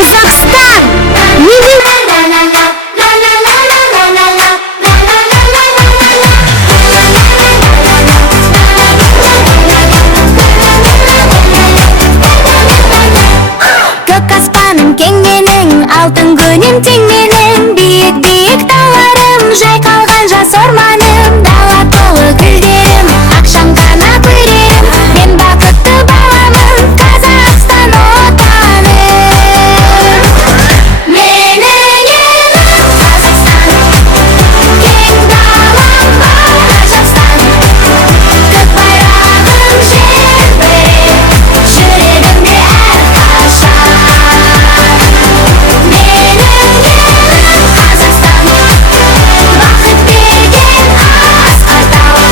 Казахстан! Көк аспаным кең менің, алтын күнім тең менің, биік-биік тауларым, жайқалған жас орманым, дала толы гүлдерім, ақшам ғана көрерім, мен бақытты баламын, Қазақстан отаным. Менің елім Қазақстан, кең далам бар Қазақстан, көк байрағым желбіреп, жүрегімде әрқашан. Менің елім Қазақстан, бақыт берген асқар тау,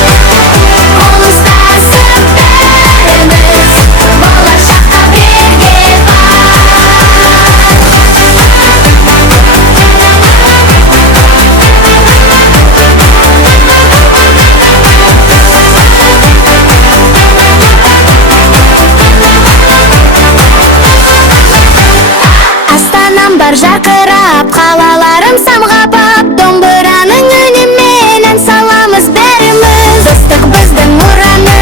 қол ұстасып бәріміз болашаққа бірге бар. Астанам бар жарқырап, қалаларым самғап, домбыраның үнімен ән саламыз бәріміз. Достық біздің ұраны,